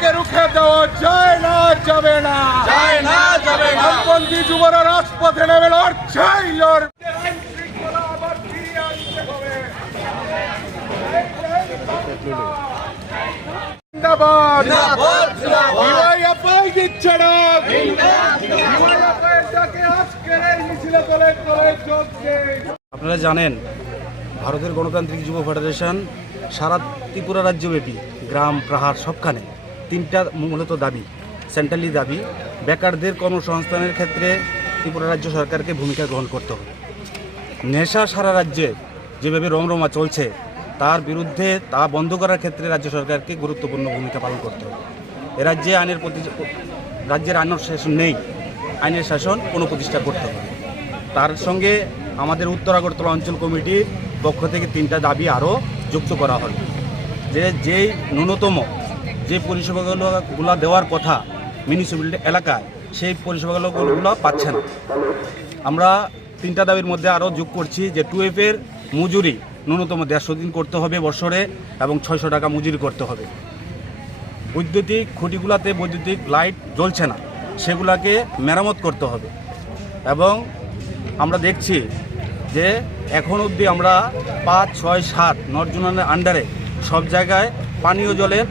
কে রুখে দেওয়া যায় না, যাবে না, যায় না, যাবে না। বামপন্থী যুবরা রাজপথে নেমে লড়ছেই লড়বে। আইন শৃঙ্খলা আবার ফিরিয়ে আনতে হবে। জিন্দাবাদ, জিন্দাবাদ, জিন্দাবাদ। ডিওয়াইএফআই দিচ্ছে না, ডিওয়াইএফআই ডাকে আজকের এই মিছিলে দলে দলে যোগ দেন। আপনারা জানেন ভারতের গণতান্ত্রিক যুব ফেডারেশন সারা ত্রিপুরা রাজ্যব্যাপী গ্রাম পাহাড় সবখানে তিনটা মূলত দাবি, সেন্ট্রালি দাবি। বেকারদের কর্মসংস্থানের ক্ষেত্রে ত্রিপুরা রাজ্য সরকারকে ভূমিকা গ্রহণ করতে হবে। নেশা সারা রাজ্যে যেভাবে রমরমা চলছে তার বিরুদ্ধে তা বন্ধ করার ক্ষেত্রে রাজ্য সরকারকে গুরুত্বপূর্ণ ভূমিকা পালন করতে হবে। এ রাজ্যে রাজ্যের আইনের শাসন নেই, আইনের শাসন পুনঃপ্রতিষ্ঠা করতে হবে। তার সঙ্গে আমাদের উত্তর আগরতলা অঞ্চল কমিটির পক্ষ থেকে তিনটা দাবি আরও যুক্ত করা হল। যেই ন্যূনতম যে পরিষেবাগুলো দেওয়ার কথা মিউনিসিপ্যালিটি এলাকায়, সেই পরিষেবাগুলো পাচ্ছে না। আমরা তিনটা দাবির মধ্যে আরও যোগ করছি যে 2F-এর মজুরি ন্যূনতম 150 দিন করতে হবে বৎসরে এবং 600 টাকা মজুরি করতে হবে। বৈদ্যুতিক খুঁটিগুলোতে বৈদ্যুতিক লাইট জ্বলছে না, সেগুলাকে মেরামত করতে হবে। এবং আমরা দেখছি যে এখন অবধি আমরা 5, 6, 7 নর্থ জোনের আন্ডারে সব জায়গায় পানীয় জলের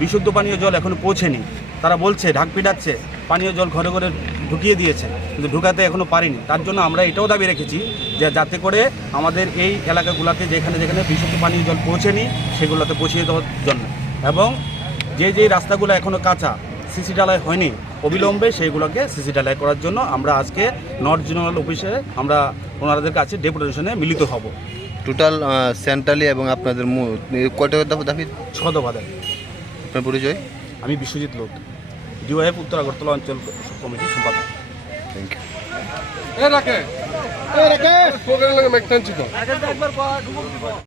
বিশুদ্ধ পানীয় জল এখনও পৌঁছেনি। তারা বলছে ঢাক পিটাচ্ছে পানীয় জল ঘরে ঘরে ঢুকিয়ে দিয়েছে, কিন্তু ঢুকাতে এখনও পারিনি। তার জন্য আমরা এটাও দাবি রেখেছি যে যাতে করে আমাদের এই এলাকাগুলোকে যেখানে যেখানে বিশুদ্ধ পানীয় জল পৌঁছেনি সেগুলোতে পৌঁছিয়ে দেওয়ার জন্য, এবং যে রাস্তাগুলো এখনও কাঁচা, সিসি ঢালাই হয়নি, অবিলম্বে সেইগুলোকে সিসি ঢালাই করার জন্য আমরা আজকে নর্থ জোনাল অফিসে আমরা ওনাদের কাছে ডেপুটেশনে মিলিত হব। টোটাল সেন্ট্রালি এবং আপনাদের কয়টা দাবি? 6 দফা দাবি। আপনার পরিচয়? আমি বিশ্বজিৎ লোক, ডিওয়াইএফ উত্তর আগরতলা অঞ্চল কমিটির সম্পাদক। Thank you. এ রাকে প্রোগ্রাম লাগে মেকটান ছিল।